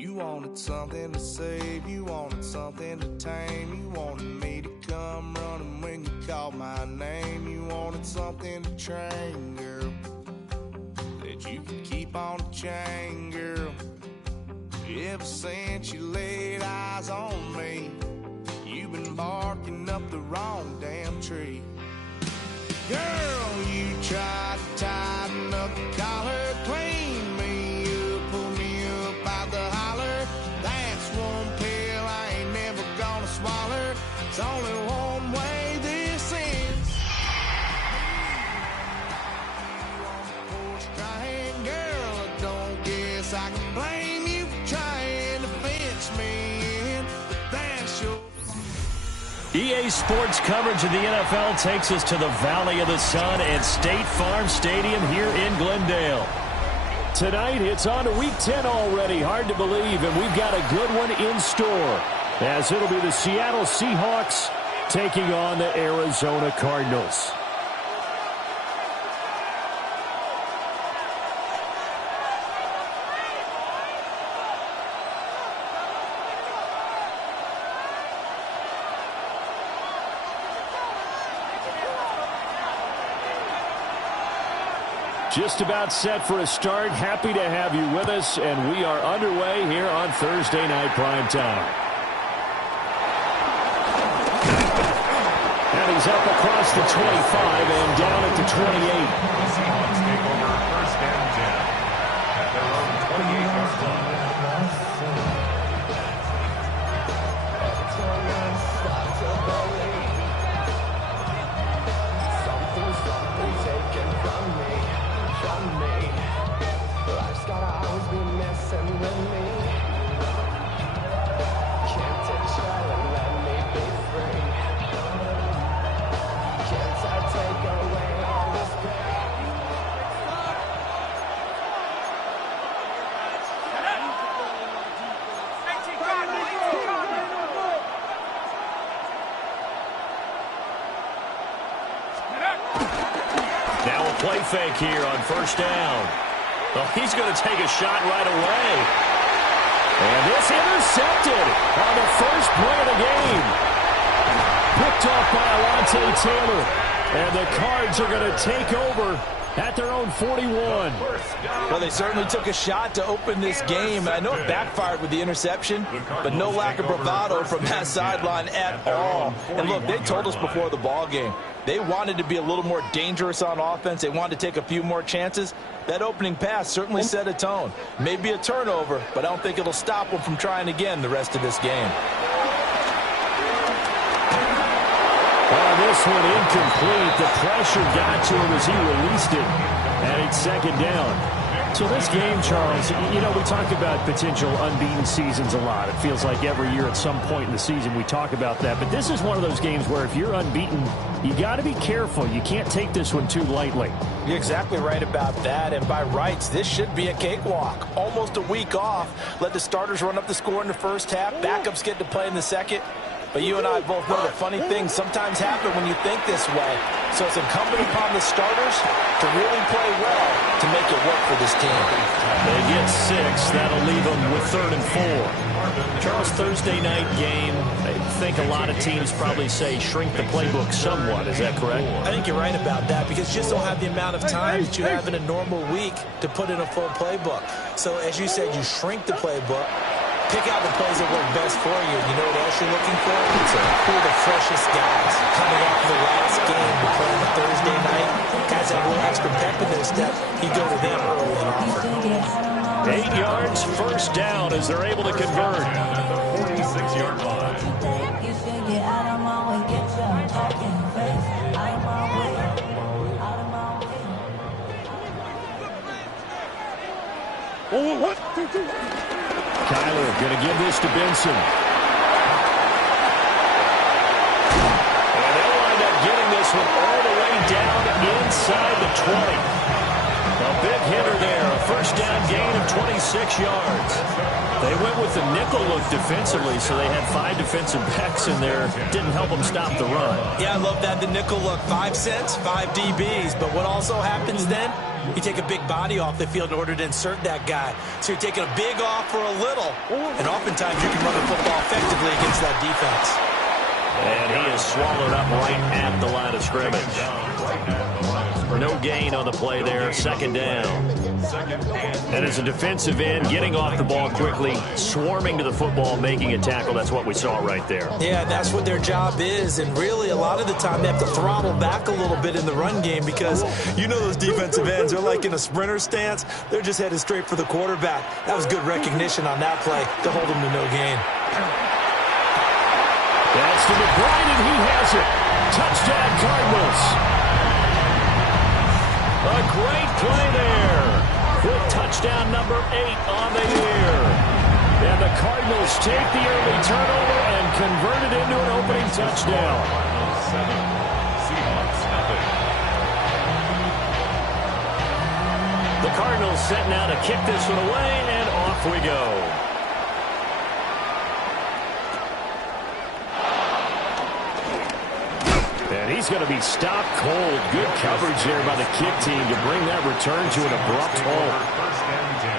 You wanted something to save, you wanted something to tame. You wanted me to come running when you called my name. You wanted something to train, girl, that you could keep on the chain, girl. Ever since you laid eyes on me, you've been barking up the wrong damn tree. Girl, you tried to tighten up the collar, clean me up, pull me up out the holler. That's one pill I ain't never gonna swallow. It's only one way this ends. You on the porch crying, girl, I don't guess I can blame you for trying to fence me in, but that's your... EA Sports coverage of the NFL takes us to the Valley of the Sun and State Farm Stadium here in Glendale. Tonight, it's on to Week 10 already. Hard to believe, and we've got a good one in store, as it'll be the Seattle Seahawks taking on the Arizona Cardinals. Just about set for a start. Happy to have you with us, and we are underway here on Thursday Night Primetime. And he's up across the 25 and down at the 28. The Seahawks take over first and 10 at their own 28-yard line. Now a play fake here on first down. Well, he's going to take a shot right away. And this intercepted on the first play of the game. Picked off by Alontae Taylor. And the Cards are going to take over at their own 41. Well, they certainly took a shot to open this game. I know it backfired with the interception, but no lack of bravado from that sideline at all. And look, they told us before the ball game, they wanted to be a little more dangerous on offense. They wanted to take a few more chances. That opening pass certainly set a tone. Maybe a turnover, but I don't think it'll stop them from trying again the rest of this game. This one incomplete. The pressure got to him as he released it. And it's second down. So this game, Charles, you know, we talk about potential unbeaten seasons a lot. It feels like every year at some point in the season we talk about that. But this is one of those games where if you're unbeaten, you got to be careful. You can't take this one too lightly. You're exactly right about that. And by rights, this should be a cakewalk. Almost a week off. Let the starters run up the score in the first half. Backups get to play in the second. But you and I both know the funny things sometimes happen when you think this way. So it's incumbent upon the starters to really play well to make it work for this team. They get 6. That'll leave them with 3rd and 4. Charles, Thursday night game, I think a lot of teams probably say shrink the playbook somewhat. Is that correct? I think you're right about that because you just don't have the amount of time that you have in a normal week to put in a full playbook. So as you said, you shrink the playbook. Pick out the plays that work best for you. You know what else you're looking for? Who are the freshest guys coming off the last game to play on a Thursday night? Guys that little extra pep in their step, you go to them early and often. 8 yards, first down as they're able to convert. At the 46-yard line. What? Kyler going to give this to Benson. And they'll wind up getting this one all the way down inside the 20. A big hitter there. A first down gain of 26 yards. They went with the nickel look defensively, so they had 5 defensive backs in there. Didn't help them stop the run. Yeah, I love that, the nickel look. 5 cents, 5 DBs. But what also happens then, you take a big body off the field in order to insert that guy. So you're taking a big off for a little. And oftentimes you can run the football effectively against that defense. And he is swallowed up right at the line of scrimmage. No gain on the play there, second down. And as a defensive end, getting off the ball quickly, swarming to the football, making a tackle, that's what we saw right there. Yeah, that's what their job is. And really, a lot of the time, they have to throttle back a little bit in the run game because you know those defensive ends, they're like in a sprinter stance. They're just headed straight for the quarterback. That was good recognition on that play to hold them to no gain. That's to McBride, and he has it. Touchdown, Cardinals. A great play there with touchdown number 8 on the year. And the Cardinals take the early turnover and convert it into an opening touchdown. The Cardinals set now to kick this one away, and off we go. And he's going to be stopped cold. Good coverage there by the kick team to bring that return to an abrupt halt. First and 10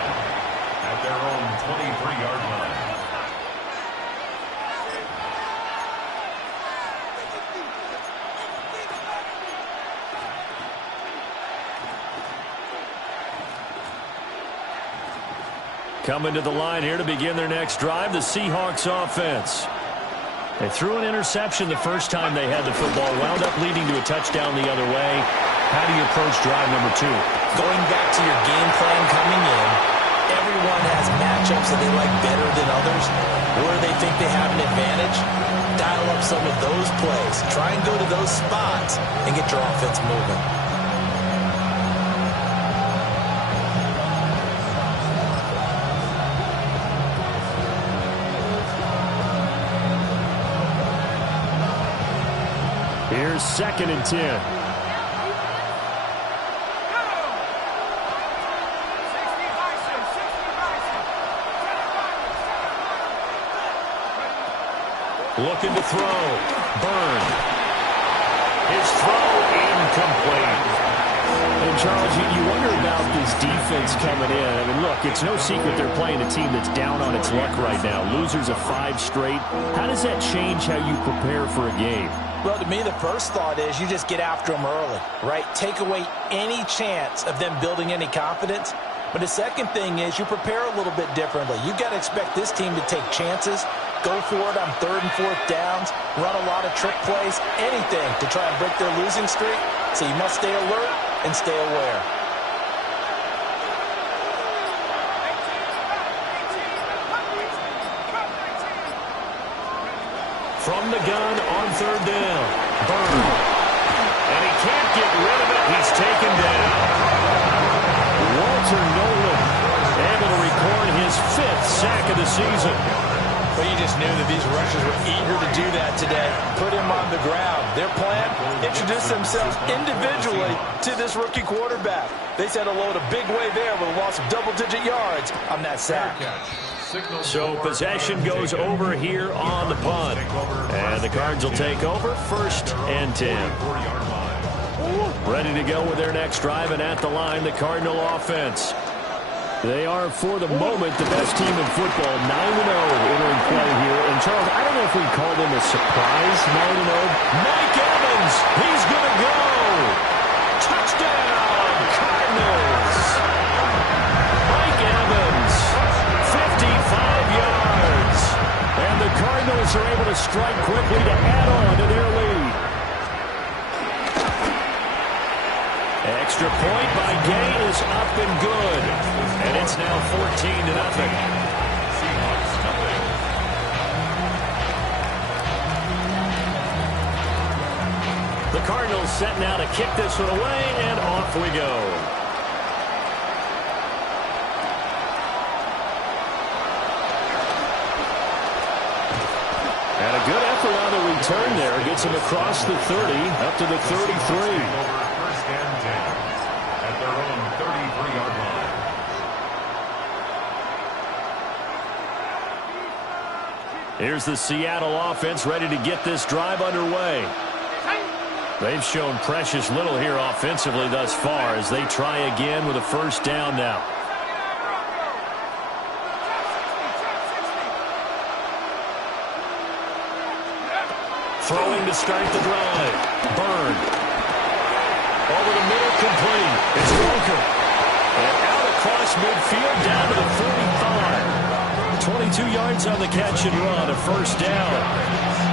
at their own 23-yard line. Coming to the line here to begin their next drive, the Seahawks offense. They threw an interception the first time they had the football, wound up leading to a touchdown the other way. How do you approach drive number 2? Going back to your game plan coming in, everyone has matchups that they like better than others. Where they think they have an advantage, dial up some of those plays. Try and go to those spots and get your offense moving. Here's 2nd and 10. Looking to throw. Byrne. His throw incomplete. And Charles, you wonder about this defense coming in. I mean, look, it's no secret they're playing a team that's down on its luck right now. Losers of 5 straight. How does that change how you prepare for a game? Well, to me, the first thought is you just get after them early, right? Take away any chance of them building any confidence. But the second thing is you prepare a little bit differently. You got to expect this team to take chances, go for it on 3rd and 4th downs, run a lot of trick plays, anything to try and break their losing streak. So you must stay alert and stay aware. From the gun on 3rd down. Byrne. And he can't get rid of it. He's taken down. Walter Nolan able to record his 5th sack of the season. But you just knew that these rushers were eager to do that today. Put him on the ground. Their plan, introduce themselves individually to this rookie quarterback. They said hello to Big Way there with a loss of double-digit yards on that sack. So possession goes over here on the punt. And the Cards will take over 1st and 10. Ready to go with their next drive, and at the line, the Cardinal offense. They are, for the moment, the best team in football, 9-0 entering play here. And, Charles, I don't know if we call them a surprise 9-0. Mike Evans, he's going to go. Touchdown, Cardinals. Mike Evans, 55 yards. And the Cardinals are able to strike quickly to add on to their lead. Extra point by Gay is up and good. And it's now 14-0. The Cardinals set now to kick this one away, and off we go. And a good effort on the return there. Gets him across the 30, up to the 33. First and 10 at their own 33-yard line. Here's the Seattle offense ready to get this drive underway. They've shown precious little here offensively thus far as they try again with a first down now. Throwing to start the drive. Byrne. Over the middle, complete. It's Walker. And out across midfield, down to the 45. 22 yards on the catch and run, a first down.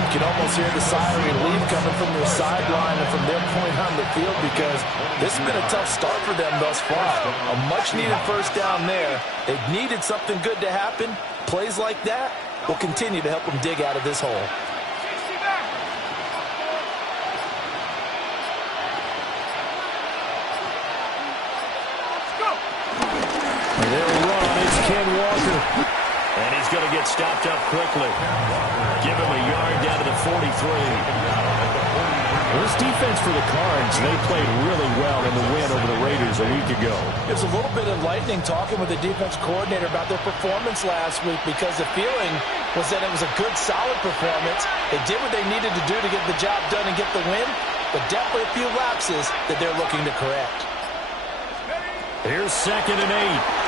You can almost hear the sigh of relief coming from their sideline and from their point on the field because this has been a tough start for them thus far. A much-needed first down there. They've needed something good to happen. Plays like that will continue to help them dig out of this hole. They'll run. It's Ken Walker. And he's going to get stopped up quickly. Give him a yard down to the 43. This defense for the Cards, they played really well in the win over the Raiders a week ago. It was a little bit enlightening talking with the defense coordinator about their performance last week because the feeling was that it was a good, solid performance. They did what they needed to do to get the job done and get the win, but definitely a few lapses that they're looking to correct. Here's 2nd and 8.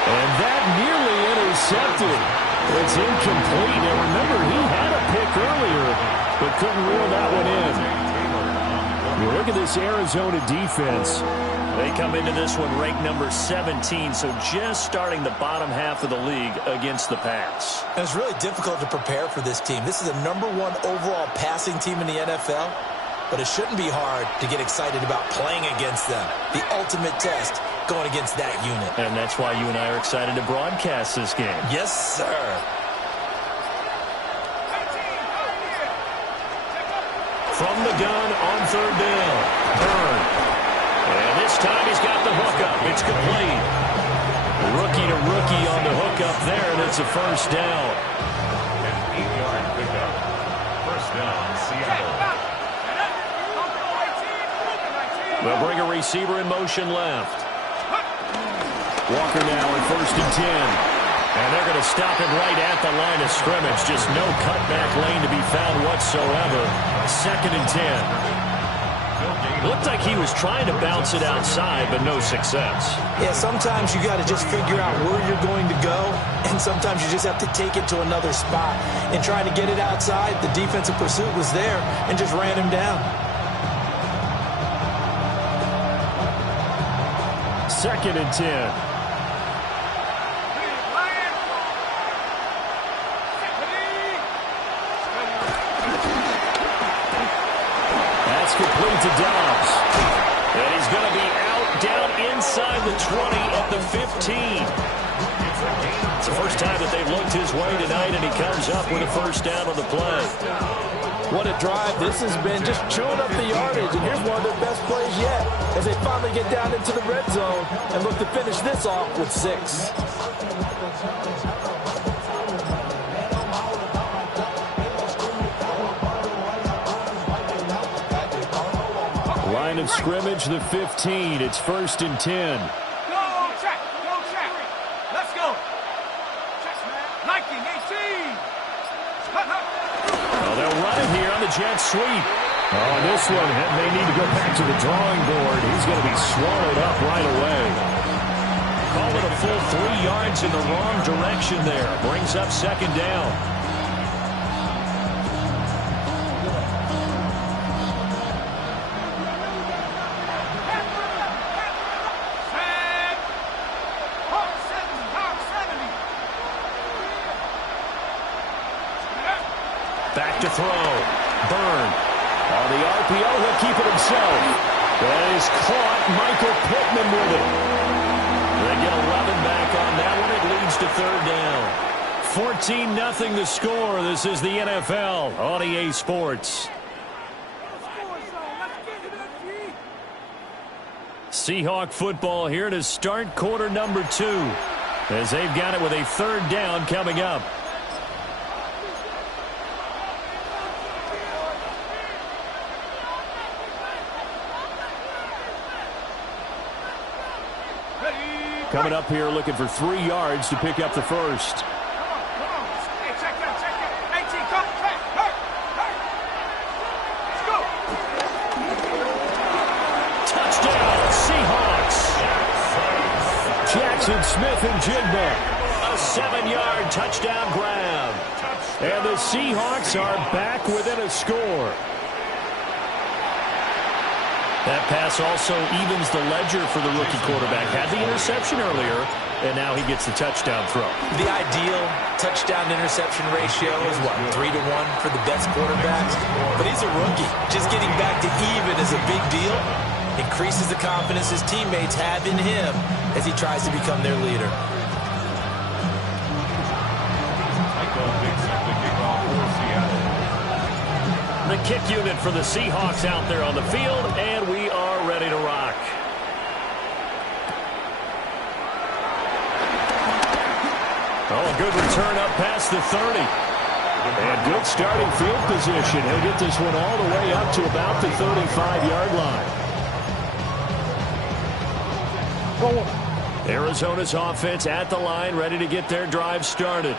And that nearly intercepted. It's incomplete. And remember, he had a pick earlier, but couldn't reel that one in. You look at this Arizona defense. They come into this one ranked number 17, so just starting the bottom half of the league against the pass. And it's really difficult to prepare for this team. This is a #1 overall passing team in the NFL, but it shouldn't be hard to get excited about playing against them. The ultimate test going against that unit. And that's why you and I are excited to broadcast this game. Yes, sir. From the gun on 3rd down. Byrne. And this time he's got the hookup. It's complete. Rookie to rookie on the hookup there, and it's a first down. An 8-yard pickup. First down, Seattle. They'll bring a receiver in motion left. Walker now in 1st and 10. And they're going to stop him right at the line of scrimmage. Just no cutback lane to be found whatsoever. 2nd and 10. Looked like he was trying to bounce it outside, but no success. Yeah, sometimes you got to just figure out where you're going to go, and sometimes you just have to take it to another spot. And trying to get it outside, the defensive pursuit was there and just ran him down. 2nd and 10. That's complete to Dobbs. And he's going to be out down inside the 20 at the 15. It's the first time that they've looked his way tonight, and he comes up with a first down on the play. What a drive this has been, just chewing up the yardage, and here's one of their best plays yet as they finally get down into the red zone and look to finish this off with 6. Line of scrimmage, the 15. It's 1st and 10. Go check. Let's go. Liking 18. Oh, they'll run it here on the jet sweep. Oh, this one, they need to go back to the drawing board. He's going to be swallowed up right away. Call it a full 3 yards in the wrong direction there. Brings up 2nd down. Back to throw. Byrne. On the RPO, he'll keep it himself. That is caught. Michael Pittman with it. They get 11 back on that one. It leads to 3rd down. 14-0 the score. This is the NFL on EA Sports. Seahawk football here to start quarter number 2 as they've got it with a 3rd down coming up. Coming up here looking for 3 yards to pick up the first. Jackson Smith-Njigba. A 7-yard touchdown grab. And the Seahawks are back within a score. That pass also evens the ledger for the rookie quarterback. Had the interception earlier, and now he gets the touchdown throw. The ideal touchdown-interception ratio is, what, 3-1 for the best quarterbacks? But he's a rookie. Just getting back to even is a big deal. Increases the confidence his teammates have in him as he tries to become their leader. The kick unit for the Seahawks out there on the field, and we are ready to rock. Oh, a good return up past the 30. And good starting field position. He'll get this one all the way up to about the 35-yard line. Arizona's offense at the line, ready to get their drive started.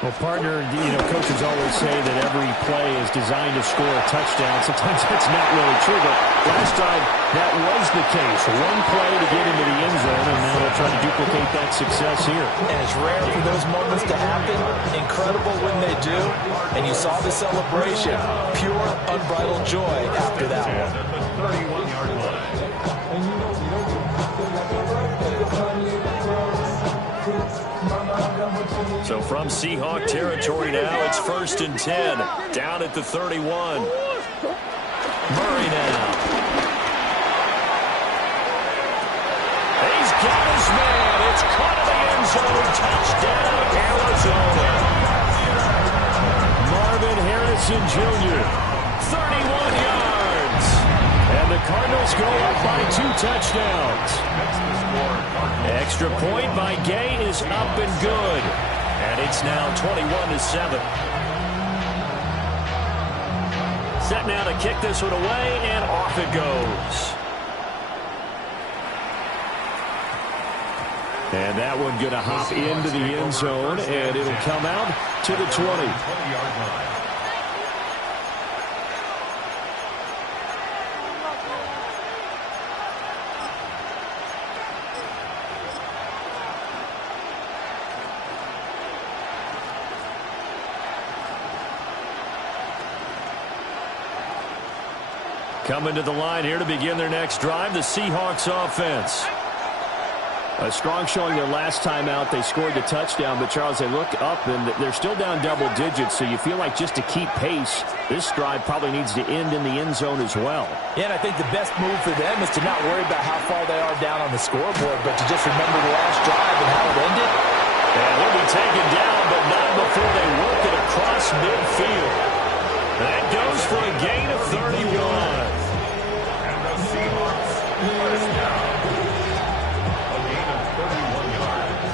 Well, partner, coaches always say that every play is designed to score a touchdown. Sometimes that's not really true, but last time that was the case. One play to get into the end zone, and now they'll try to duplicate that success here. And it's rare for those moments to happen. Incredible when they do. And you saw the celebration. Pure, unbridled joy after that one. 31-yard line. So from Seahawk territory now, it's 1st and 10. Down at the 31. Murray now. He's got his man. It's caught in the end zone. Touchdown, Arizona. Marvin Harrison Jr., 31 yards. And the Cardinals go up by 2 touchdowns. Extra point by Gay is up and good. And it's now 21-7. Set now to kick this one away, and off it goes. And that one going to hop into the end zone, and it'll come out to the 20. 20-yard line. Coming to the line here to begin their next drive, the Seahawks offense. A strong showing their last time out. They scored the touchdown, but Charles, they look up and they're still down double digits, so you feel like just to keep pace, this drive probably needs to end in the end zone as well. Yeah, and I think the best move for them is to not worry about how far they are down on the scoreboard, but to just remember the last drive and how it ended. And he'll be taken down, but not before they work it across midfield. That goes for a gain of 31. And the Seahawks first down. A gain of 31 yards.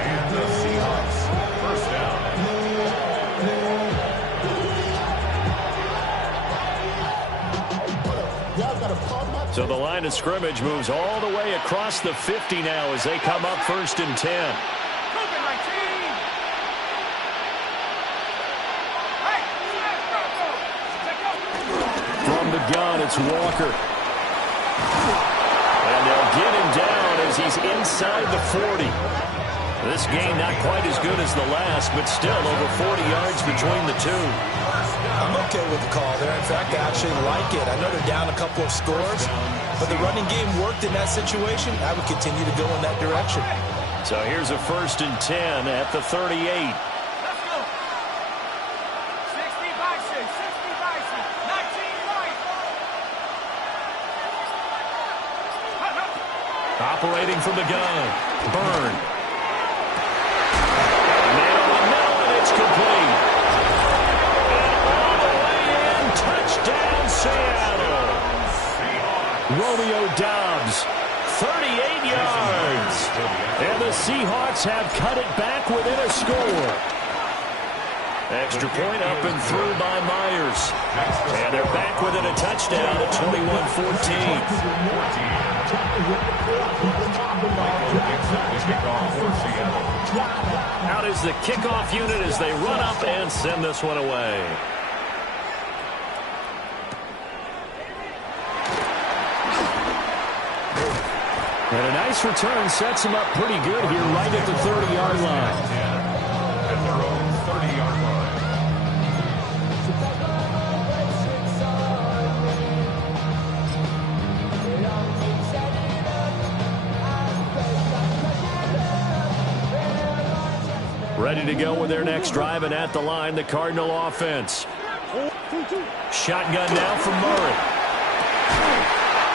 And the Seahawks first down. So the line of scrimmage moves all the way across the 50 now as they come up 1st and 10. From the gun, it's Walker. And they'll get him down as he's inside the 40. This game not quite as good as the last, but still over 40 yards between the two. I'm okay with the call there. In fact, I actually like it. I know they're down a couple of scores, but the running game worked in that situation. I would continue to go in that direction. So here's a 1st and 10 at the 38. Operating from the gun, Byrne. Man on the middle, and it's complete. And all the way in, touchdown Seattle. Romeo Doubs, 38 yards. And the Seahawks have cut it back within a score. Extra point up and through by Myers. And they're back within a touchdown at 21-14. Out is the kickoff unit as they run up and send this one away. And a nice return sets him up pretty good here right at the 30-yard line. At their own 30-yard line. Ready to go with their next drive, and at the line, the Cardinal offense. Shotgun now from Murray.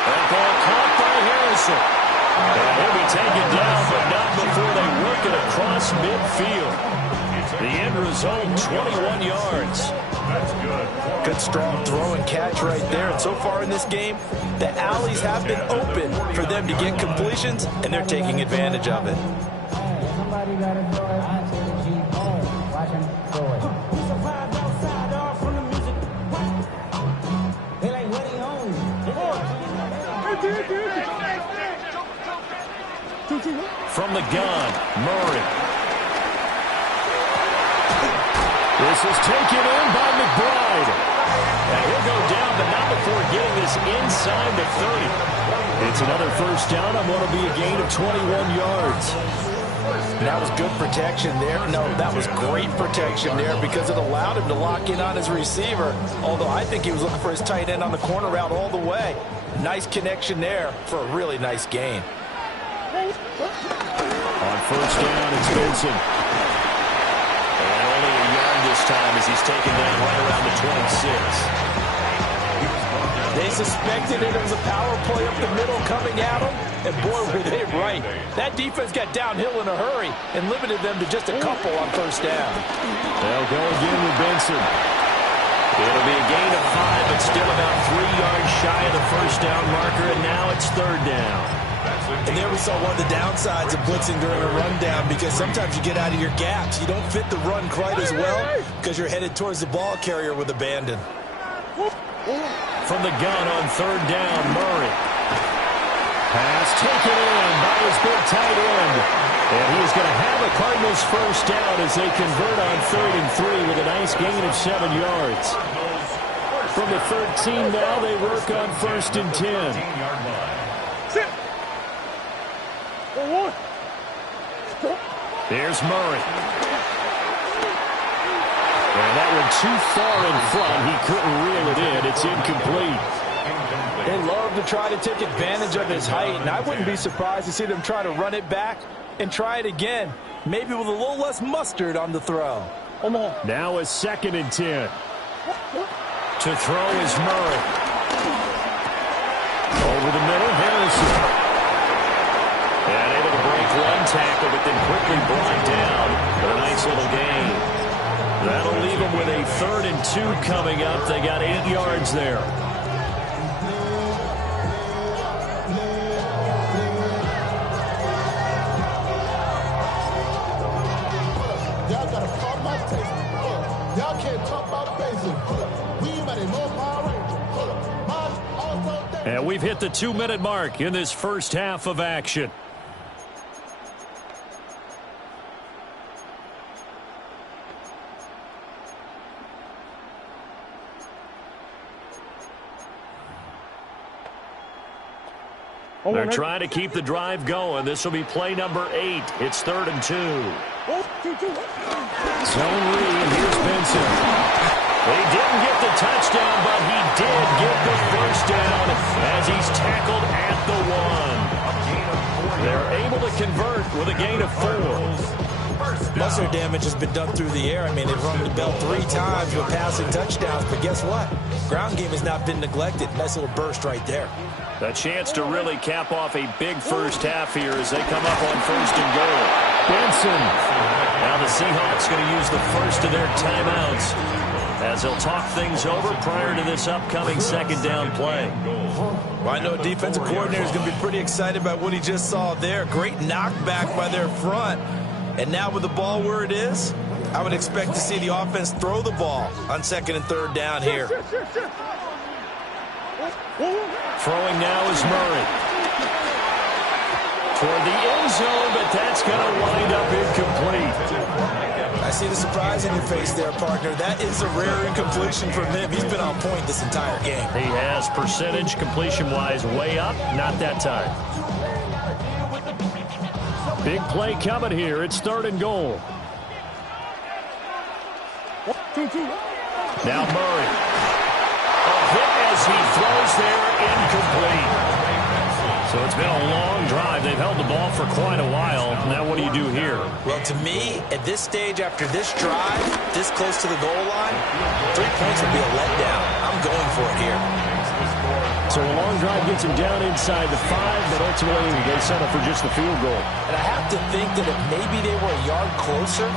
That ball caught by Harrison. And he'll be taken down, but not before they work it across midfield. The end result, 21 yards. That's good. Good strong throw and catch right there. And so far in this game, the alleys have been open for them to get completions, and they're taking advantage of it. Somebody got to throw it to the G. Watch him throw it. They like, what he owns? From the gun, Murray. This is taken in by McBride. And he'll go down, but not before getting this inside the 30. It's another first down on what will be a gain of 21 yards. That was good protection there. No, that was great protection there because it allowed him to lock in on his receiver. Although I think he was looking for his tight end on the corner route all the way. Nice connection there for a really nice gain. On first down, it's Benson. And only a yard this time as he's taken down right around the 26. They suspected it was a power play up the middle coming at them, and boy, were they right. That defense got downhill in a hurry and limited them to just a couple on first down. They'll go again with Benson. It'll be a gain of 5, but still about 3 yards shy of the first down marker, and now it's third down. And there we saw one of the downsides of blitzing during a rundown because sometimes you get out of your gaps. You don't fit the run quite as well because you're headed towards the ball carrier with abandon. From the gun on third down, Murray. Pass taken in by his big tight end. And he's going to have a Cardinals first down as they convert on 3rd and 3 with a nice gain of 7 yards. From the 13 now, they work on 1st and 10. There's Murray. And that one too far in front. He couldn't reel it in. It's incomplete. They love to try to take advantage of his height, and I wouldn't be surprised to see them try to run it back and try it again, maybe with a little less mustard on the throw. Now it's 2nd and 10. To throw is Murray. Over the middle, Harrison. And able to break one tackle, but then quickly brought down for a nice little gain. That'll leave them with a 3rd and 2 coming up. They got 8 yards there. Y'all got to talk about taste. Y'all can't talk about basic. We ain't ready, more Power Rangers. And we've hit the 2-minute mark in this first half of action. They're trying to keep the drive going. This will be play number 8. It's 3rd and 2. Zone read, and here's Benson. He didn't get the touchdown, but he did get the first down as he's tackled at the 1. They're able to convert with a gain of 4. Muscle damage has been done through the air. I mean, they've rung the bell 3 times with passing touchdowns, but guess what? Ground game has not been neglected. Nice little burst right there. A chance to really cap off a big first half here as they come up on 1st and goal. Benson. Now the Seahawks going to use the first of their timeouts as they'll talk things over prior to this upcoming 2nd down play. Well, I know defensive coordinator is going to be pretty excited about what he just saw there. Great knockback by their front. And now with the ball where it is, I would expect to see the offense throw the ball on 2nd and 3rd down here. Throwing now is Murray. Toward the end zone, but that's going to wind up incomplete. I see the surprise in your face there, partner. That is a rare incompletion from him. He's been on point this entire game. He has percentage completion-wise way up, not that time. Big play coming here. It's 3rd and goal. Now Murray. A hit as he throws there, incomplete. So it's been a long drive. They've held the ball for quite a while. Now what do you do here? Well, to me, at this stage, after this drive, this close to the goal line, 3 points would be a letdown. I'm going for it here. So a long drive gets him down inside the 5, but ultimately they settle for just the field goal. And I have to think that if maybe they were a yard closer,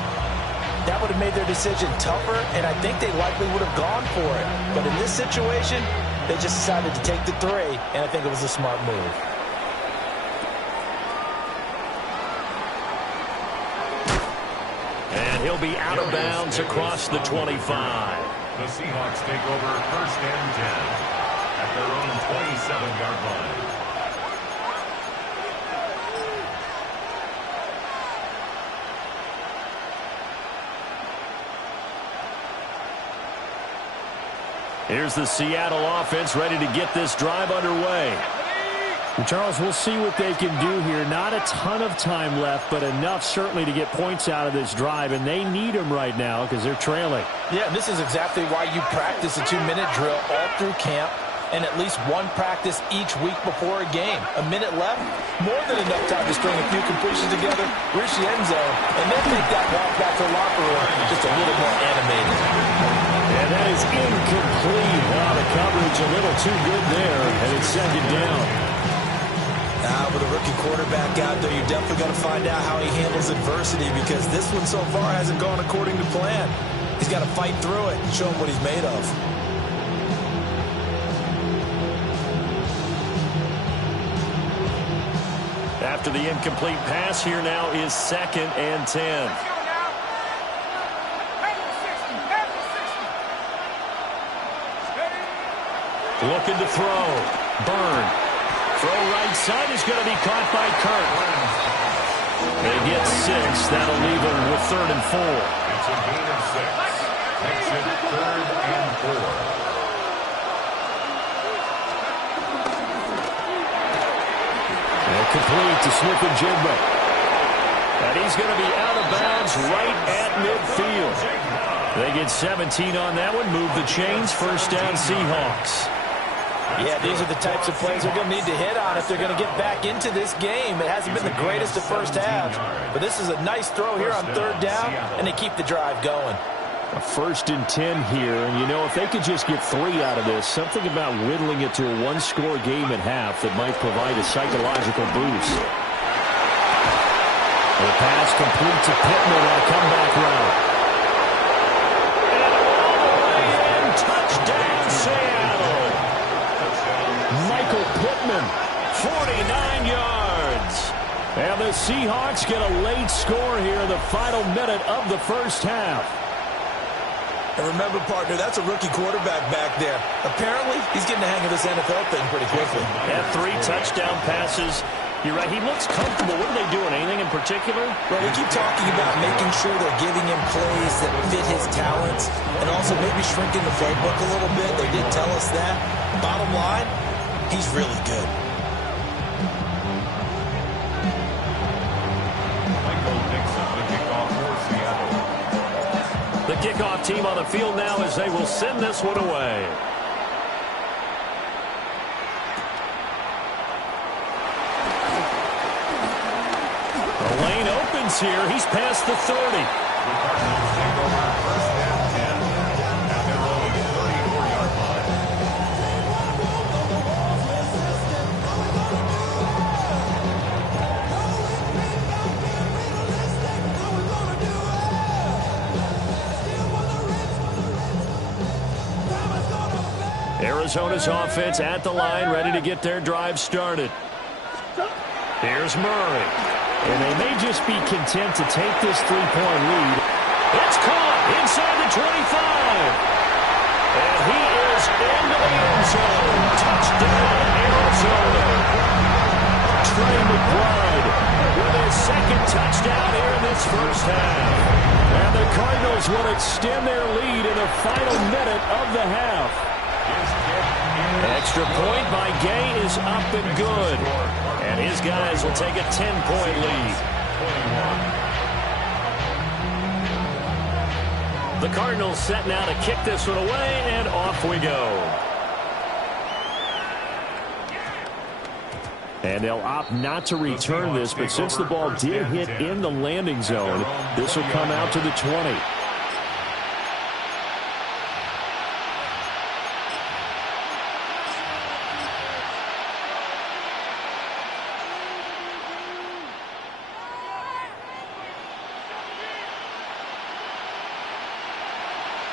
that would have made their decision tougher, and I think they likely would have gone for it. But in this situation, they just decided to take the 3, and I think it was a smart move. And he'll be out of bounds across the 25. The Seahawks take over 1st and 10 at their own 27-yard line. Here's the Seattle offense ready to get this drive underway. And Charles, we'll see what they can do here. Not a ton of time left, but enough certainly to get points out of this drive, and they need them right now because they're trailing. Yeah, and this is exactly why you practice a 2-minute drill all through camp and at least one practice each week before a game. A minute left, more than enough time to string a few completions together, reach the end zone, and then take that walk back to the locker room just a little more animated. And that is incomplete. The coverage a little too good there, and it's 2nd down. With a rookie quarterback out there, you're definitely going to find out how he handles adversity because this one so far hasn't gone according to plan. He's got to fight through it and show him what he's made of. After the incomplete pass, here now is 2nd and 10. Looking to throw. Byrne. Throw right side is going to be caught by Kirk. They get 6. That'll leave them with 3rd and 4. It's a gain of 6. Makes it 3rd and 4. Complete to Smith-Njigba. And he's going to be out of bounds right at midfield. They get 17 on that one. Move the chains. 1st down Seahawks. Yeah, these are the types of plays they're going to need to hit on if they're going to get back into this game. It hasn't been the greatest of first half, but this is a nice throw here on 3rd down, and they keep the drive going. A 1st and 10 here, and you know, if they could just get 3 out of this, something about whittling it to a 1-score game at half that might provide a psychological boost. The pass complete to Pittman on a comeback route. And all the way in, touchdown Seattle. Michael Pittman, 49 yards. And the Seahawks get a late score here in the final minute of the 1st half. And remember, partner, that's a rookie quarterback back there. Apparently, he's getting the hang of this NFL thing pretty quickly. Had 3 touchdown passes. You're right, he looks comfortable. What are they doing? Anything in particular? Well, we keep talking about making sure they're giving him plays that fit his talents and also maybe shrinking the playbook a little bit. They did tell us that. Bottom line, he's really good. Michael picks up the kickoff for Seattle. The kickoff team on the field now as they will send this one away. The lane opens here. He's past the 30. The Cardinals take over 1st and 10 at their own 34-yard line. Arizona's offense at the line, ready to get their drive started. Here's Murray. And they may just be content to take this 3-point lead. It's caught inside the 25. And he is into the end zone. Touchdown, Arizona. Trey McBride with his 2nd touchdown here in this 1st half. And the Cardinals will extend their lead in the final minute of the half. Extra point by Gay is up and good. And his guys will take a 10-point lead. The Cardinals set now to kick this one away, and off we go. And they'll opt not to return this, but since the ball did hit in the landing zone, this will come out to the 20.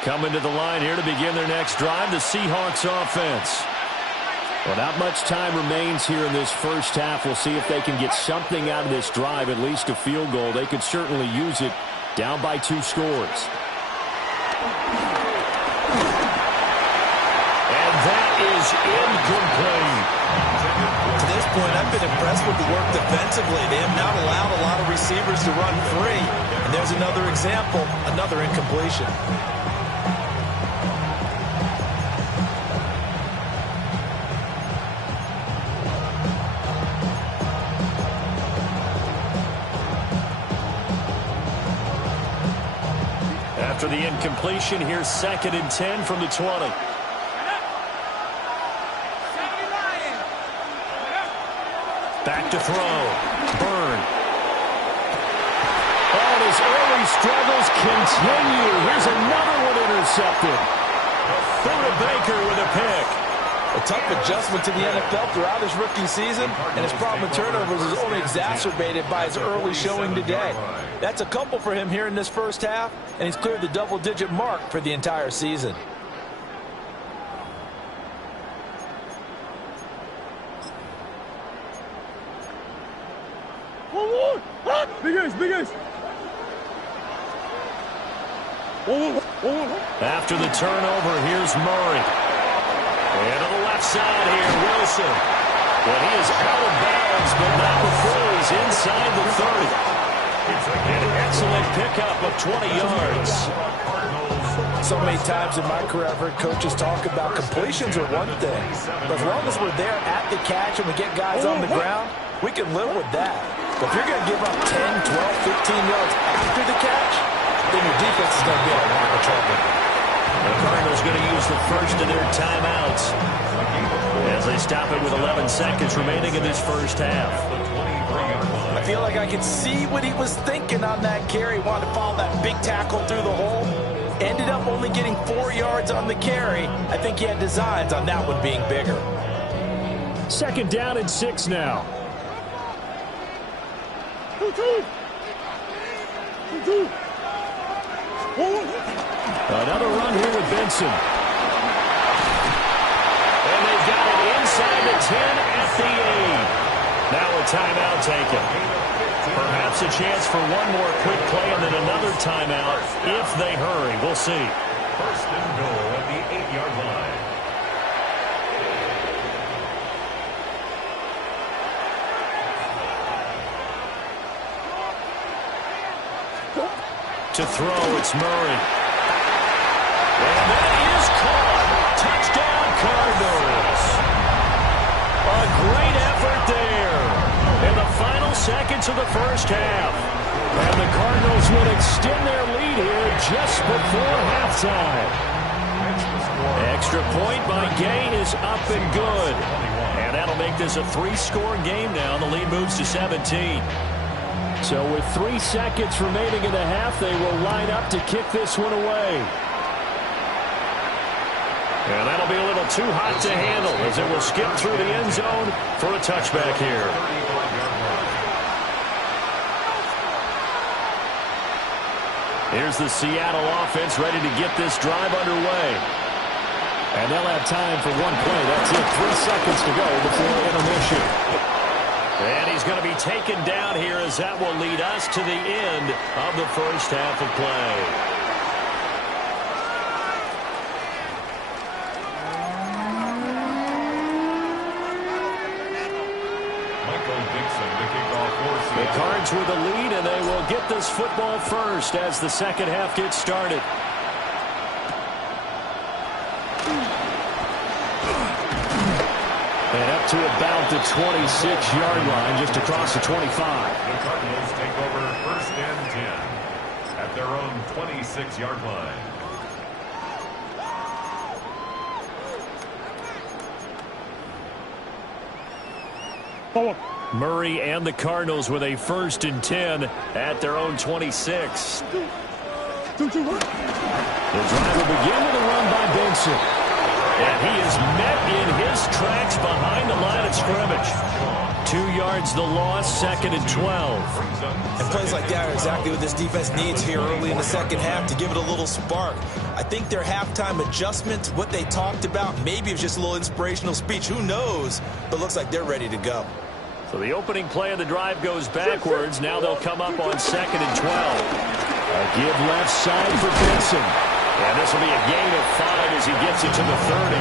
Coming to the line here to begin their next drive, the Seahawks offense. Well, not much time remains here in this first half. We'll see if they can get something out of this drive, at least a field goal. They could certainly use it down by 2 scores. And that is incomplete. To this point, I've been impressed with the work defensively. They have not allowed a lot of receivers to run free. And there's another example, another incompletion. After the incompletion, here's 2nd and 10 from the 20. Back to throw. Byrne. Oh, and his early struggles continue. Here's another one intercepted. Buda Baker with a pick. A tough adjustment to the NFL throughout his rookie season, and his problem with turnovers is only exacerbated by his early showing today. That's a couple for him here in this first half, and he's cleared the double-digit mark for the entire season. Big ace. After the turnover, here's Murray. And on the left side here, Wilson. Well, he is out of bounds, but not before he's inside the 30. An excellent pickup of 20 yards. So many times in my career, I've heard coaches talk about completions are one thing. But as long as we're there at the catch and we get guys on the ground, we can live with that. But if you're going to give up 10, 12, 15 yards after the catch, then your defense is going to be in a lot of trouble. The Cardinals going to use the first of their timeouts as they stop it with 11 seconds remaining in this first half. I feel like I could see what he was thinking on that carry. Wanted to follow that big tackle through the hole. Ended up only getting 4 yards on the carry. I think he had designs on that one being bigger. 2nd down and 6 now. Another run here with Benson. And they've got it inside the 10 at the 8. Now a timeout taken. Perhaps a chance for one more quick play and then another timeout if they hurry. We'll see. 1st and goal at the 8-yard line. To throw, it's Murray. And that is caught. Touchdown, Cardinals. A great effort there in the final seconds of the first half. And the Cardinals will extend their lead here just before halftime. Extra point by Gay is up and good. And that'll make this a 3-score game now. The lead moves to 17. So with 3 seconds remaining in the half, they will line up to kick this one away. And that'll be a little too hot to handle as it will skip through the end zone for a touchback here. Here's the Seattle offense ready to get this drive underway. And they'll have time for one play. That's it. 3 seconds to go before intermission. And he's going to be taken down here as that will lead us to the end of the first half of play. The Cards with the lead, and they will get this football first as the second half gets started. And up to about the 26-yard line, just across the 25. The Cardinals take over first and 10 at their own 26-yard line. Murray and the Cardinals with a first and 10 at their own 26. The drive will begin with a run by Benson. And he is met in his tracks behind the line of scrimmage. 2 yards the loss, second and 12. And plays like that are exactly what this defense needs here early in the second half to give it a little spark. I think their halftime adjustment, what they talked about, maybe it was just a little inspirational speech. Who knows? But looks like they're ready to go. So the opening play of the drive goes backwards. Now they'll come up on second and 12. A give left side for Benson. And this will be a gain of 5 as he gets it to the 30.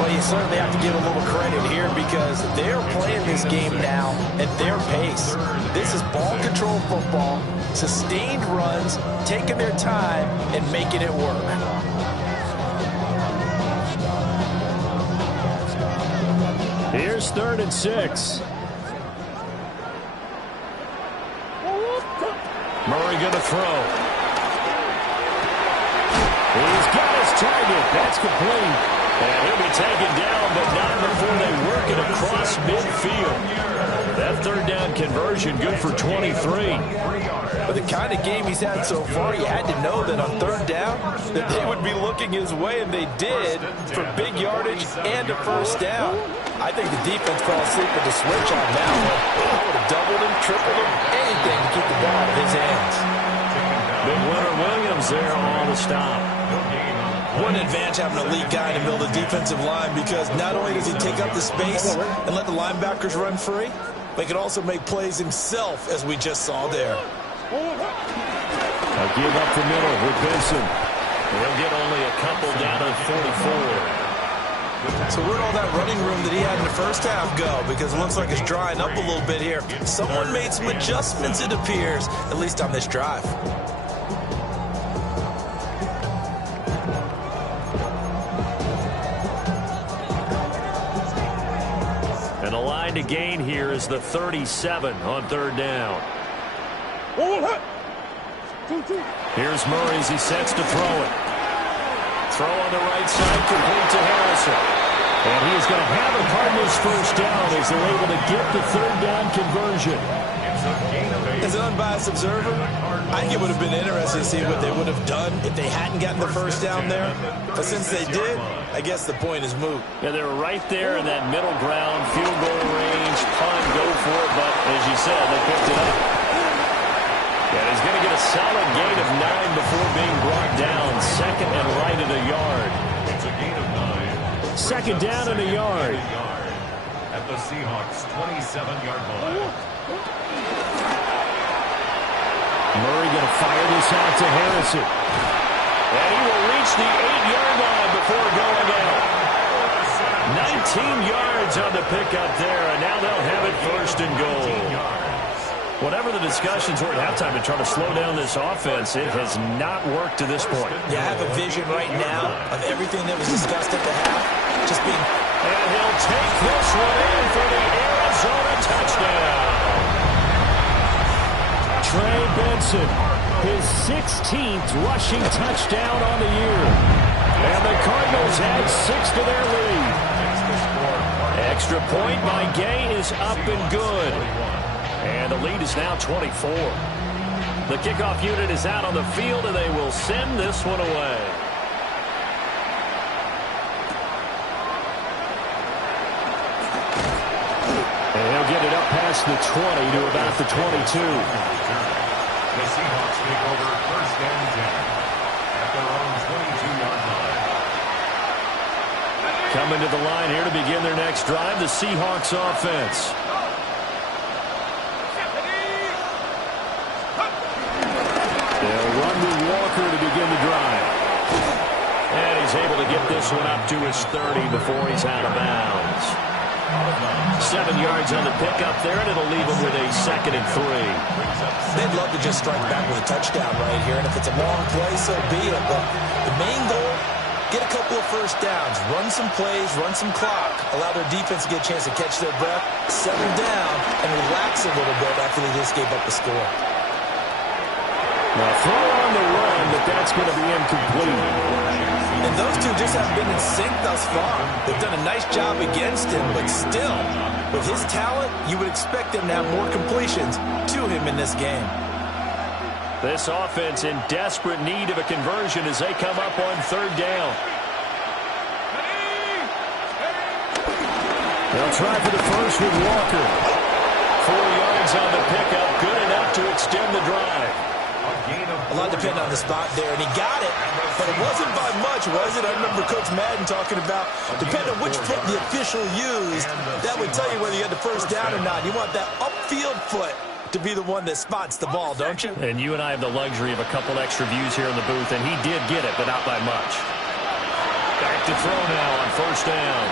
Well, you certainly have to give a little credit here because they're playing this game now at their pace. This is ball control football, sustained runs, taking their time and making it work. Here's third and 6. Murray going to throw. He's got his target. That's complete. And he'll be taken down, but not before they work it across midfield. That third down conversion good for 23. But the kind of game he's had so far, you had to know that on third down that they would be looking his way, and they did, for big yardage and a first down. I think the defense fell asleep with the switch on that one. I would have doubled him, tripled him, anything to keep the ball out of his hands. Big winner Williams there on the stop. What an advantage having a lead guy in the middle of the defensive line, because not only does he take up the space and let the linebackers run free, but he can also make plays himself, as we just saw there. A give up the middle with Benson. He'll get only a couple down to 44. So where'd all that running room that he had in the first half go? Because it looks like it's drying up a little bit here. Someone made some adjustments, it appears, at least on this drive. And a line to gain here is the 37 on third down. Here's Murray as he sets to throw it. Throw on the right side, complete to Harrison. And he is going to have a Cardinals first down as they're able to get the third down conversion. As an unbiased observer, I think it would have been interesting to see what they would have done if they hadn't gotten the first down there. But since they did, I guess the point is moot. Yeah, they were right there in that middle ground, field goal range, punt, go for it. But as you said, they picked it up. And he's going to get a solid gain of 9 before being brought down. Second and right at a yard. It's a gain of 9. Second down and a yard. At the Seahawks' 27-yard line. Murray going to fire this out to Harrison. And he will reach the 8-yard line before going out. 19 yards on the pickup there, and now they'll have it first and goal. Whatever the discussions were at halftime to try to slow down this offense, it has not worked to this point. Yeah, I have a vision right now of everything that was discussed at the half just being... And he'll take this one in for the Arizona touchdown. Trey Benson, his 16th rushing touchdown on the year. And the Cardinals add 6 to their lead. Extra point by Gay is up and good. And the lead is now 24. The kickoff unit is out on the field, and they will send this one away. And he'll get it up past the 20 to about the 22. The Seahawks take over first and 10 at their own 22-yard line. Coming to the line here to begin their next drive, the Seahawks offense. They'll run with Walker to begin the drive. And he's able to get this one up to his 30 before he's out of bounds. 7 yards on the pickup there, and it'll leave him with a second and 3. They'd love to just strike back with a touchdown right here, and if it's a long play, so be it. But the main goal get a couple of first downs, run some plays, run some clock, allow their defense to get a chance to catch their breath, settle down, and relax a little bit after they just gave up the score. Now throw on the run, but that's going to be incomplete. And those two just haven't been in sync thus far. They've done a nice job against him, but still, with his talent, you would expect them to have more completions to him in this game. This offense in desperate need of a conversion as they come up on third down. They'll try for the first with Walker. 4 yards on the pickup, good enough to extend the drive. A lot depended on the spot there, and he got it, but it wasn't by much, was it? I remember Coach Madden talking about, depending on which foot the official used, that would tell you whether you had the first down or not. You want that upfield foot to be the one that spots the ball, don't you? And you and I have the luxury of a couple extra views here in the booth, and he did get it, but not by much. Back to throw now on first down.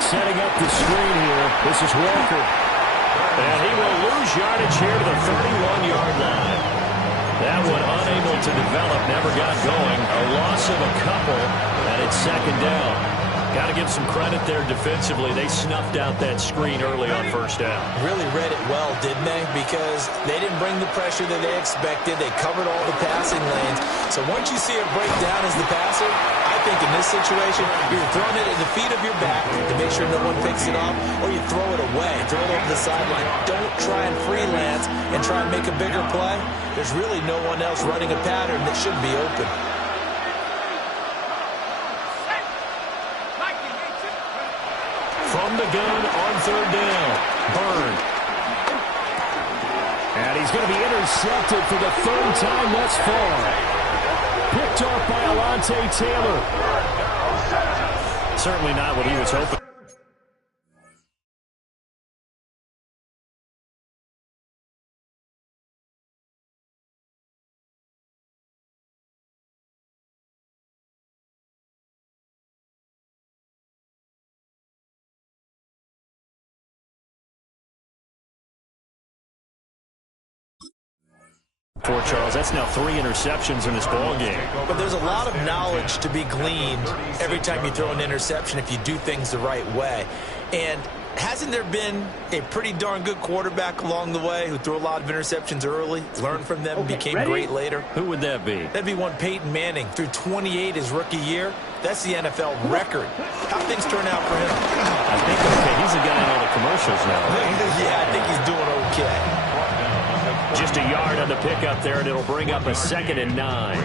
Setting up the screen here. This is Walker. And he will lose yardage here to the 31-yard line. That one unable to develop, never got going. A loss of a couple, and it's second down. Got to give some credit there defensively. They snuffed out that screen early on first down. Really read it well, didn't they? Because they didn't bring the pressure that they expected. They covered all the passing lanes. So once you see it break down as the passer, I think in this situation, you're throwing it at the feet of your back to make sure no one picks it off, or you throw it away, throw it over the sideline. Don't try and freelance and try and make a bigger play. There's really no one else running a pattern that should be open. From the gun on third down, Byrne. And he's going to be intercepted for the third time thus far. Picked off by Alontae Taylor. Certainly not what he was hoping. For Charles, that's now 3 interceptions in this ball game. But there's a lot of knowledge to be gleaned every time you throw an interception if you do things the right way. And hasn't there been a pretty darn good quarterback along the way who threw a lot of interceptions early, learned from them, and became great later? Who would that be? That'd be one Peyton Manning. Threw 28 his rookie year. That's the NFL record. How things turn out for him? I think okay. He's a guy in all the commercials now, right? Yeah, I think he's doing okay. Just a yard on the pickup there, and it'll bring up a 2nd and 9.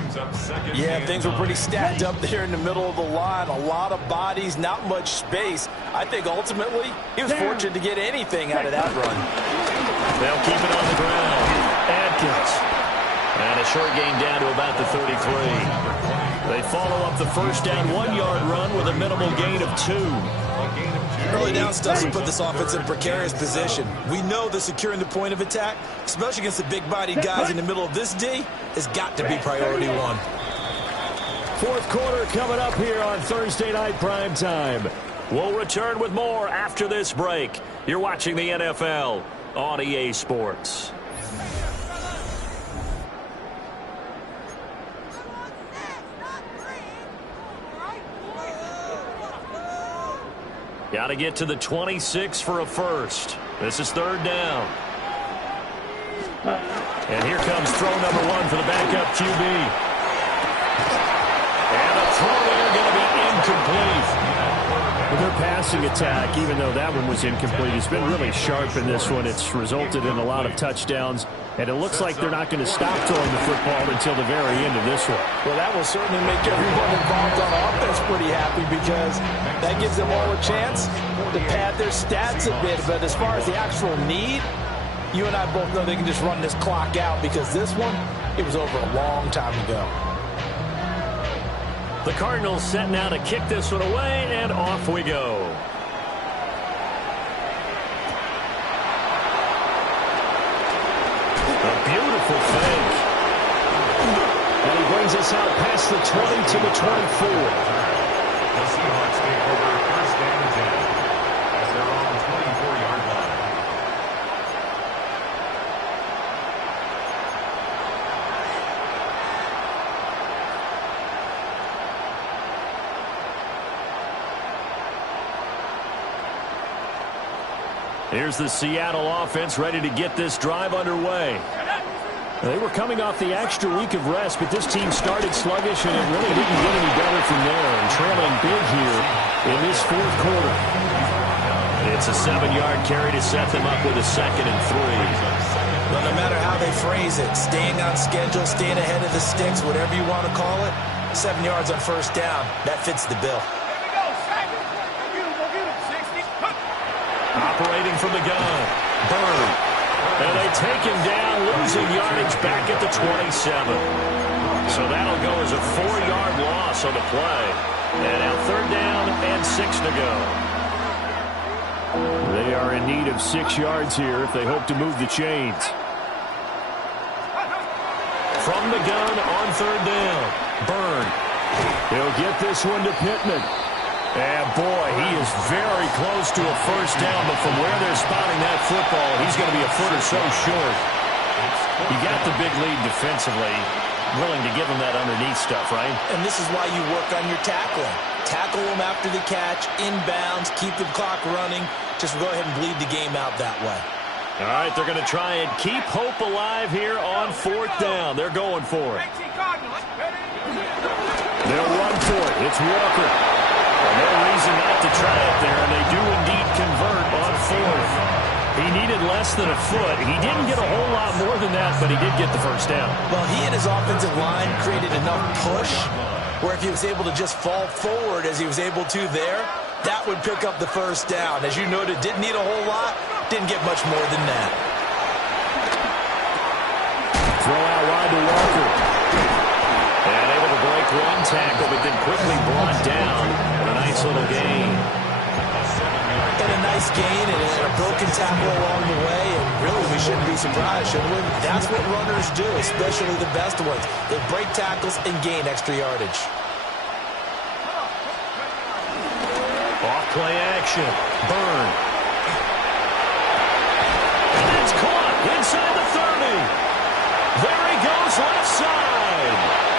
Yeah, things were pretty stacked up there in the middle of the line. A lot of bodies, not much space. I think ultimately he was fortunate to get anything out of that run. They'll keep it on the ground. Adkins. And a short gain down to about the 33. They follow up the first down 1-yard run with a minimal gain of 2. Early down stuff to put this offense in a precarious position. We know that securing the point of attack, especially against the big-bodied guys in the middle of this D, has got to be priority one. Fourth quarter coming up here on Thursday Night Primetime. We'll return with more after this break. You're watching the NFL on EA Sports. Got to get to the 26 for a first. This is third down. And here comes throw number 1 for the backup QB. And the throw there going to be incomplete. With their passing attack, even though that one was incomplete, it's been really sharp in this one. It's resulted in a lot of touchdowns. And it looks like they're not going to stop throwing the football until the very end of this one. Well, that will certainly make everyone involved on offense pretty happy because that gives them all a chance to pad their stats a bit. But as far as the actual need, you and I both know they can just run this clock out because this one, it was over a long time ago. The Cardinals set now to kick this one away, and off we go. Beautiful fake. And he brings us out past the 20 to the 24. The Seahawks take over first and 10 as they're on the 24-yard line. Here's the Seattle offense ready to get this drive underway. They were coming off the extra week of rest, but this team started sluggish, and it really didn't get any better from there, and trailing big here in this fourth quarter. It's a 7-yard carry to set them up with a 2nd and 3. Well, no matter how they phrase it, staying on schedule, staying ahead of the sticks, whatever you want to call it, 7 yards on first down, that fits the bill. Operating from the gun, Bird. And they take him down, losing yardage back at the 27. So that'll go as a 4-yard loss on the play. And now 3rd down and 6 to go. They are in need of 6 yards here if they hope to move the chains. From the gun on 3rd down, Byrne. He'll get this one to Pittman. And, boy, he is very close to a first down, but from where they're spotting that football, he's going to be a foot or so short. You got the big lead defensively, willing to give him that underneath stuff, right? And this is why you work on your tackling. Tackle them after the catch, inbounds, keep the clock running. Just go ahead and bleed the game out that way. All right, they're going to try and keep hope alive here on 4th down. They're going for it. They'll run for it. It's Walker. No reason not to try it there, and they do indeed convert on 4th. He needed less than a foot. He didn't get a whole lot more than that, but he did get the first down. Well, he and his offensive line created enough push where if he was able to just fall forward as he was able to there, that would pick up the first down. As you noted, didn't need a whole lot, didn't get much more than that. Throw out wide to Walker. And able to break one tackle, but then quickly brought down. And a nice little gain. And a nice gain and a broken tackle along the way. And really, we shouldn't be surprised, should we? That's what runners do, especially the best ones. They break tackles and gain extra yardage. Off-play action. Byrne. And it's caught inside the 30. There he goes left side.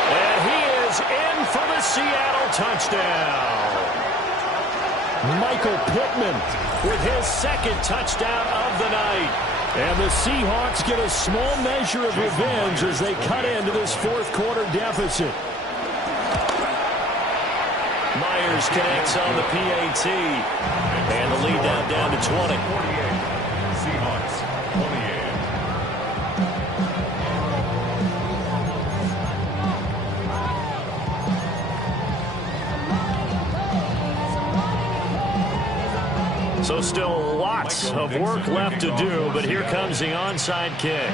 And he is in for the Seattle touchdown. Michael Pittman with his 2nd touchdown of the night. And the Seahawks get a small measure of revenge as they cut into this 4th quarter deficit. Myers connects on the PAT. And the lead now down to 20. Seahawks, 28. So still lots of work left to do, but here comes the onside kick.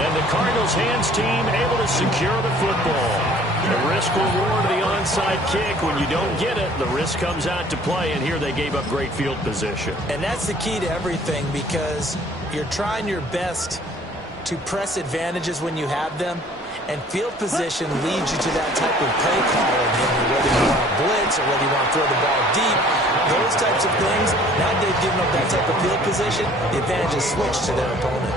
And the Cardinals hands team able to secure the football. The risk-reward of the onside kick, when you don't get it, the risk comes out to play, and here they gave up great field position. And that's the key to everything, because you're trying your best to press advantages when you have them, and field position leads you to that type of play calling, whether you want to blitz or whether you want to throw the ball deep, those types of things. Now they've given up that type of field position, the advantage is switched to their opponent.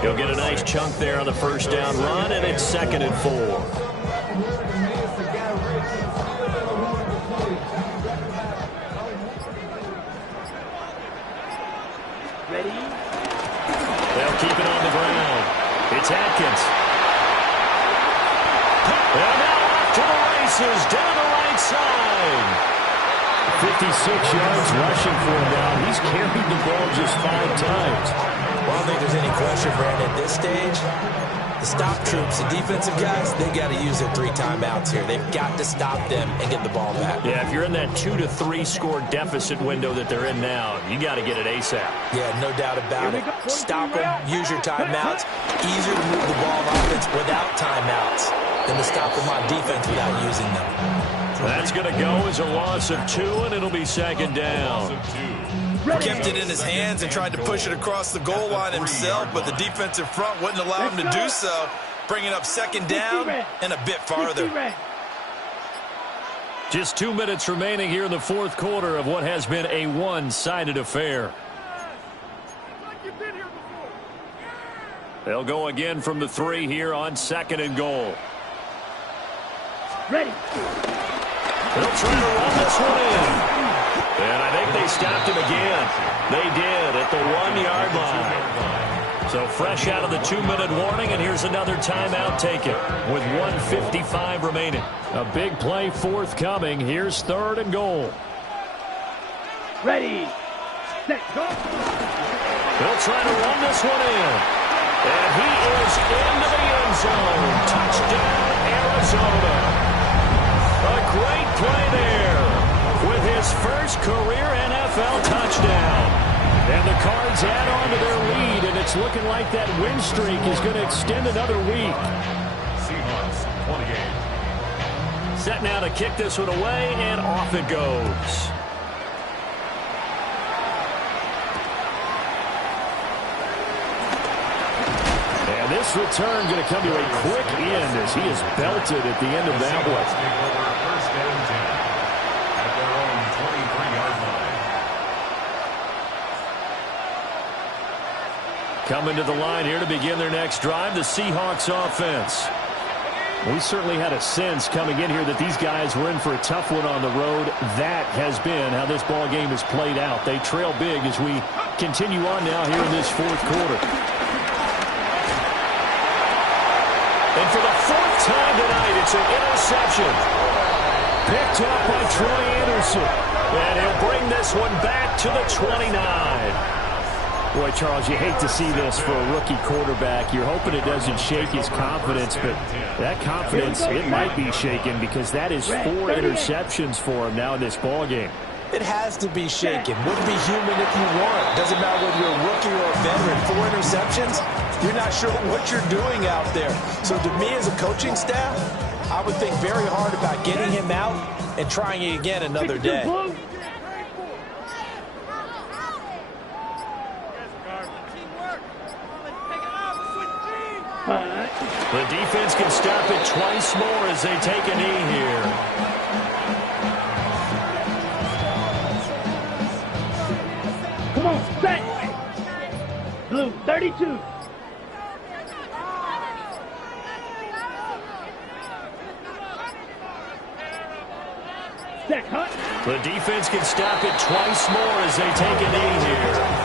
He'll get a nice chunk there on the first down run, and it's 2nd and 4. Ready? They'll keep it on the ground. It's Atkins. And now off to the races, down the right side. 56 yards rushing for him now. He's carried the ball just 5 times. Well, I don't think there's any question, Brandon, at this stage. The stop troops, the defensive guys, they got to use their 3 timeouts here. They've got to stop them and get the ball back. Yeah, if you're in that 2 to 3 score deficit window that they're in now, you got to get it ASAP. Yeah, no doubt about it. Stop them, use your timeouts. Easier to move the ball on offense without timeouts than to stop them on defense without using them. That's going to go as a loss of 2, and it'll be 2nd down. Kept it in his hands and tried to push it across the goal line himself, but the defensive front wouldn't allow him to do so, bringing up 2nd down and a bit farther. Just 2 minutes remaining here in the 4th quarter of what has been a one-sided affair. They'll go again from the 3 here on 2nd and goal. Ready. They'll try to run this one in. And I think they stopped him again. They did at the 1-yard line. So fresh out of the 2-minute warning, and here's another timeout taken with 1:55 remaining. A big play forthcoming. Here's 3rd and goal. Ready, set, go. They'll try to run this one in. And he is into the end zone. Touchdown, Arizona. A great play there with his first career NFL touchdown. And the Cards add on to their lead, and it's looking like that win streak is going to extend another week. Seahawks 28. Set now to kick this one away, and off it goes. And this return going to come to a quick end as he is belted at the end of that one. Take over 1st and 10 at their own 23-yard line. Coming to the line here to begin their next drive, the Seahawks offense. We certainly had a sense coming in here that these guys were in for a tough one on the road. That has been how this ball game has played out. They trail big as we continue on now here in this 4th quarter. And for the 4th time tonight, it's an interception. Picked up by Troy Anderson. And he'll bring this one back to the 29. Boy, Charles, you hate to see this for a rookie quarterback. You're hoping it doesn't shake his confidence, but that confidence, it might be shaken because that is 4 interceptions for him now in this ballgame. It has to be shaken. Wouldn't be human if you weren't. Doesn't matter whether you're a rookie or a veteran. 4 interceptions, you're not sure what you're doing out there. So to me as a coaching staff, I would think very hard about getting him out and trying it again another day. The defense can stop it twice more as they take a knee here. Come on, set. Blue, 32. Set, hut. The defense can stop it twice more as they take a knee here.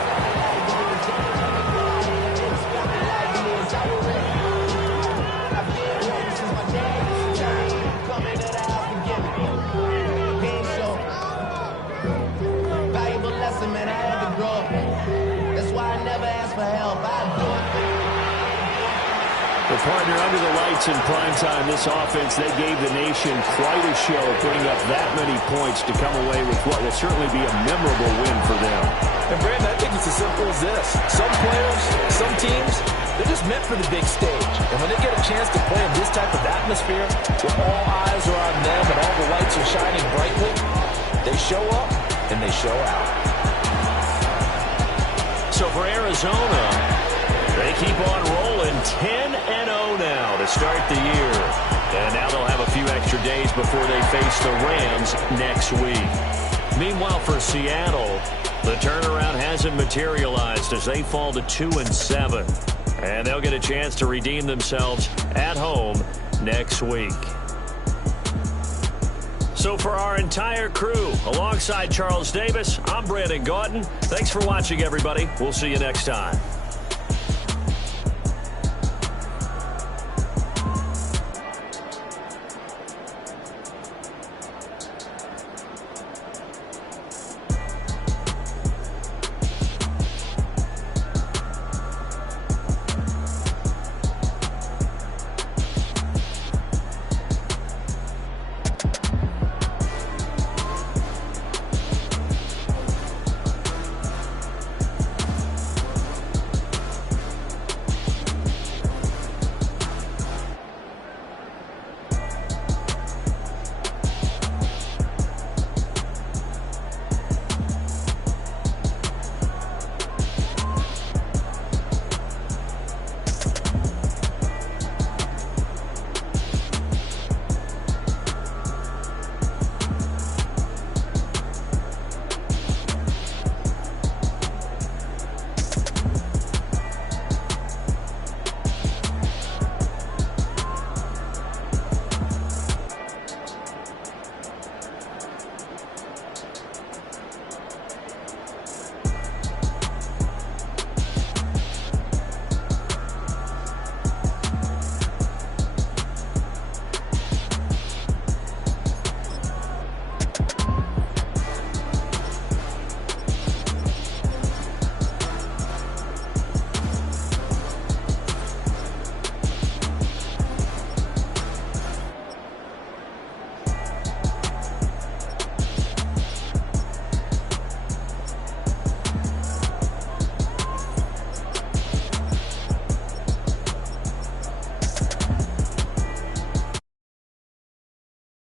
The partner under the lights in primetime, this offense, they gave the nation quite a show, putting up that many points to come away with what will certainly be a memorable win for them. And Brandon, I think it's as simple as this. Some players, some teams, they're just meant for the big stage. And when they get a chance to play in this type of atmosphere, where all eyes are on them and all the lights are shining brightly, they show up and they show out. So for Arizona, they keep on rolling 10-0 now to start the year. And now they'll have a few extra days before they face the Rams next week. Meanwhile, for Seattle, the turnaround hasn't materialized as they fall to 2-7. And they'll get a chance to redeem themselves at home next week. So for our entire crew, alongside Charles Davis, I'm Brandon Gautin. Thanks for watching, everybody. We'll see you next time.